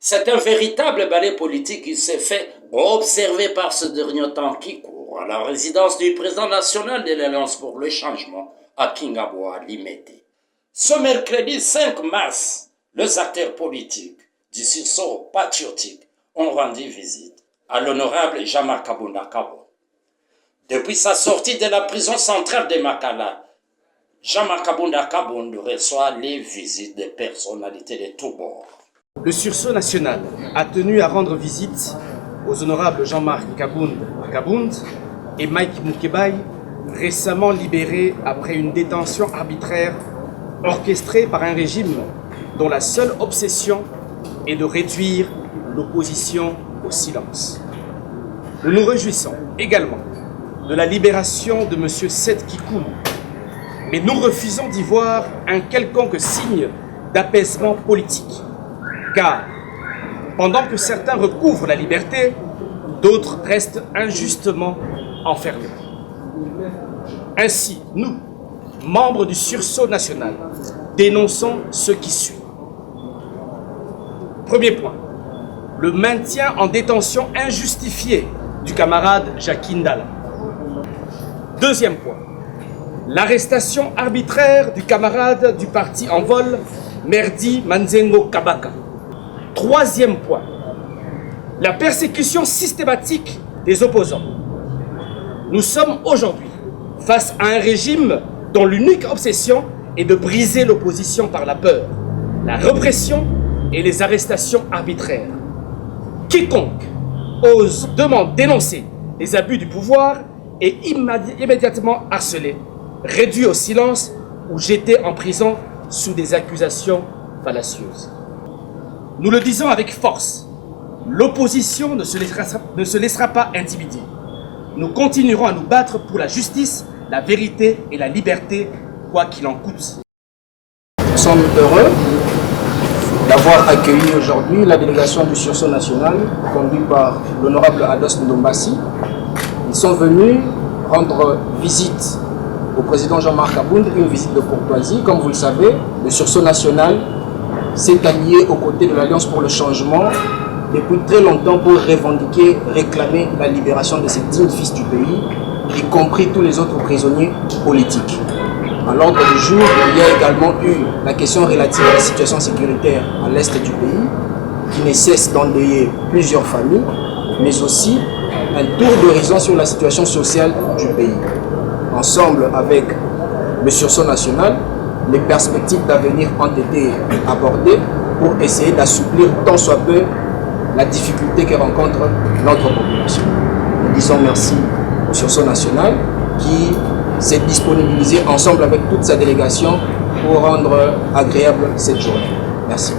C'est un véritable ballet politique qui s'est fait observer par ce dernier temps qui court à la résidence du président national de l'Alliance pour le changement à Kingaboa Limete. Ce mercredi 5 mars, les acteurs politiques du sursaut patriotique ont rendu visite à l'honorable Jean-Marc Kabounda Kabo. Depuis sa sortie de la prison centrale de Makala, Jean-Marc Kabounda Kabo reçoit les visites des personnalités de tous bords. Le sursaut national a tenu à rendre visite aux honorables Jean-Marc Kabound et Mike Mukebai, récemment libérés après une détention arbitraire orchestrée par un régime dont la seule obsession est de réduire l'opposition au silence. Nous nous réjouissons également de la libération de M. Seth Kikoum, mais nous refusons d'y voir un quelconque signe d'apaisement politique. Car, pendant que certains recouvrent la liberté, d'autres restent injustement enfermés. Ainsi, nous, membres du sursaut national, dénonçons ce qui suit. Premier point, le maintien en détention injustifié du camarade Jacques Ndala. Deuxième point, l'arrestation arbitraire du camarade du parti en vol, Merdi Manzengo Kabaka. Troisième point, la persécution systématique des opposants. Nous sommes aujourd'hui face à un régime dont l'unique obsession est de briser l'opposition par la peur, la répression et les arrestations arbitraires. Quiconque ose dénoncer les abus du pouvoir est immédiatement harcelé, réduit au silence ou jeté en prison sous des accusations fallacieuses. Nous le disons avec force, l'opposition ne se laissera pas intimider. Nous continuerons à nous battre pour la justice, la vérité et la liberté, quoi qu'il en coûte. Nous sommes heureux d'avoir accueilli aujourd'hui la délégation du sursaut national, conduite par l'honorable Ados Ndombasi. Ils sont venus rendre visite au président Jean-Marc Kabound, une visite de courtoisie. Comme vous le savez, le sursaut national s'est allié aux côtés de l'Alliance pour le changement depuis très longtemps pour revendiquer, réclamer la libération de ces dignes fils du pays, y compris tous les autres prisonniers politiques. À l'ordre du jour, il y a également eu la question relative à la situation sécuritaire à l'est du pays, qui ne cesse d'endeuiller plusieurs familles, mais aussi un tour d'horizon sur la situation sociale du pays. Ensemble avec le sursaut national, les perspectives d'avenir ont été abordées pour essayer d'assouplir tant soit peu la difficulté que rencontre notre population. Nous disons merci au sursaut national qui s'est disponibilisé ensemble avec toute sa délégation pour rendre agréable cette journée. Merci.